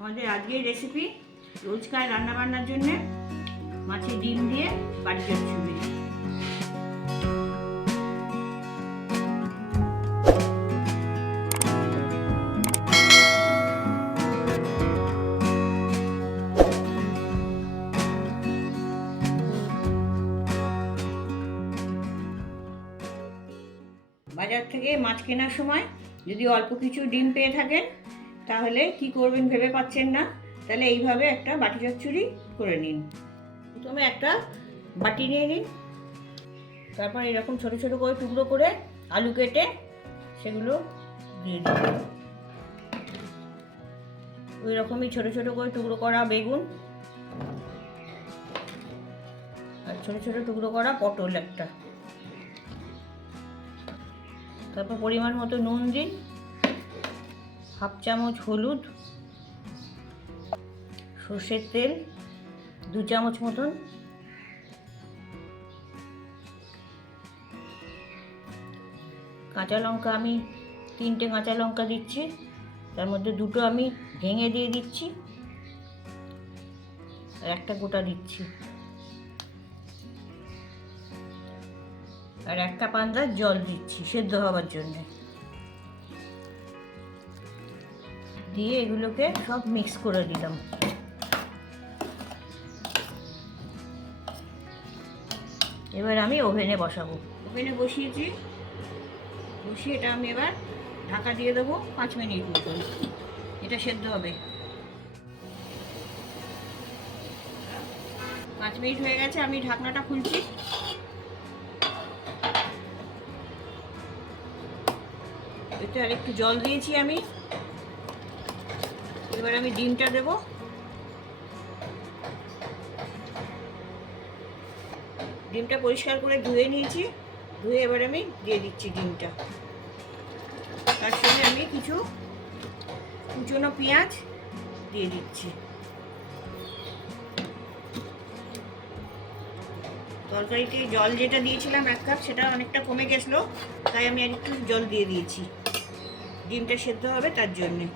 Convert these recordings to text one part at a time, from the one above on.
আমাদের আজকের রেসিপি রোজকার রান্নাবান্নার জন্য মাছের ডিম দিয়ে বাটি চচ্চড়ি। বাজার থেকে মাছ কেনার সময় যদি অল্প কিছু ডিম পেয়ে থাকেন তাহলে কি করবেন ভেবে পাচ্ছেন না, তাহলে এইভাবে একটা বাটি চচ্চড়ি করে নিন। প্রথমে একটা বাটি নিয়ে নিন, তারপর এরকম ছোট ছোট করে টুকরো করে আলু কেটে সেগুলো দিয়ে দিন। ওই রকমই ছোট ছোট করে টুকরো করা বেগুন আর ছোট ছোট টুকরো করা পটল একটা। তারপর পরিমাণ মতো নুন দিন, হাফ চামচ হলুদ, সর্ষের তেল 2 চামচ মতন, কাঁচা লঙ্কা আমি 3টে কাঁচা লঙ্কা দিচ্ছি, তার মধ্যে 2টো আমি ভেঙে দিয়ে দিচ্ছি আর একটা গোটা দিচ্ছি, আর 1 কাপ আন্দাজ জল দিচ্ছি সেদ্ধ হওয়ার জন্য। দিয়ে এগুলোকে সব মিক্স করে দিলাম। এবার আমি ওভেনে বসাবো। ওভেনে বসিয়ে এটা আমি এবার ঢাকা দিয়ে দেবো 5 মিনিট মতন, এটা সেদ্ধ হবে। 5 মিনিট হয়ে গেছে, আমি ঢাকনাটা খুলছি। এতে আর একটু জল দিয়েছি আমি। এবার আমি ডিমটা দেব। ডিমটা পরিষ্কার করে ধুয়ে নিয়েছি, ধুয়ে এবার আমি দিয়ে দিচ্ছি ডিমটা। তার সঙ্গে আমি কিছু কুচনো পেঁয়াজ দিয়ে দিচ্ছি। তরকারিতে জল যেটা দিয়েছিলাম 1 কাপ, সেটা অনেকটা কমে গেছিলো, তাই আমি আর একটু জল দিয়ে দিয়েছি। ডিমটা সেদ্ধ হবে তার জন্যে।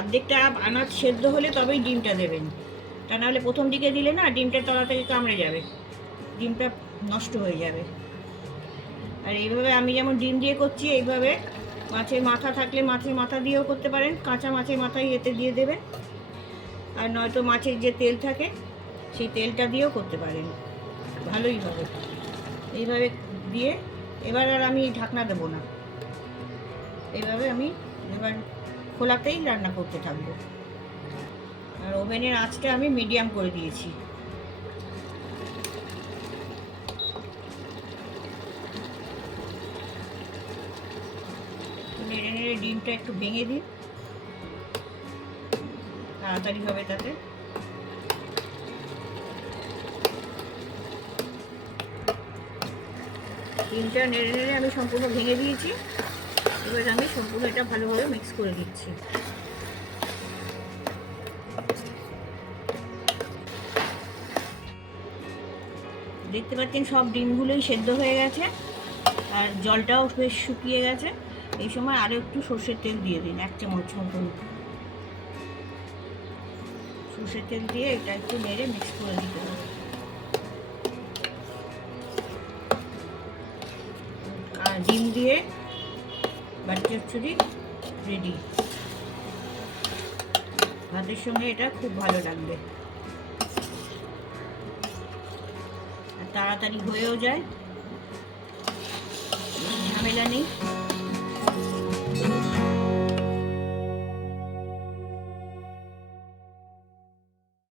অর্ধেকটা আনাজ সেদ্ধ হলে তবেই ডিমটা দেবেন, তা নাহলে প্রথম দিকে দিলে না ডিমটা তলা থেকে কামড়ে যাবে, ডিমটা নষ্ট হয়ে যাবে। আর এইভাবে আমি যেমন ডিম দিয়ে করছি, এইভাবে মাছের মাথা থাকলে মাছের মাথা দিয়েও করতে পারেন, কাঁচা মাছের মাথায় এতে দিয়ে দেবেন। আর নয়তো মাছের যে তেল থাকে সেই তেলটা দিয়েও করতে পারেন, ভালোই হবে। এইভাবে দিয়ে এবার আর আমি ঢাকনা দেবো না, এইভাবে আমি এবার খোলাতেই রান্না করতে থাকবো। আর ওভেনের আঁচটা আমি মিডিয়াম করে দিয়েছি। নেড়ে নেড়ে ডিমটা একটু ভেঙে দিন, তাড়াতাড়ি হবে তাতে। ডিমটা নেড়ে নেড়ে আমি সম্পূর্ণ ভেঙে দিয়েছি। এবার আমি সম্পূর্ণ এটা ভালোভাবে মিক্স করে দিচ্ছি। দেখতে পাচ্ছেন সব ডিমগুলোই সেদ্ধ হয়ে গেছে আর জলটাও বেশ শুকিয়ে গেছে। এই সময় আরও একটু সর্ষের তেল দিয়ে দিন, 1 চামচ মতন সর্ষের তেল দিয়ে এটা একটু নেড়ে মিক্স করে দিতে হবে। আর ডিম দিয়ে বাটি চচ্চড়ি রেডি। ভাতের সঙ্গে এটা খুব ভালো লাগবে আর তাড়াতাড়ি হয়েও যায়, ঝামেলা নেই।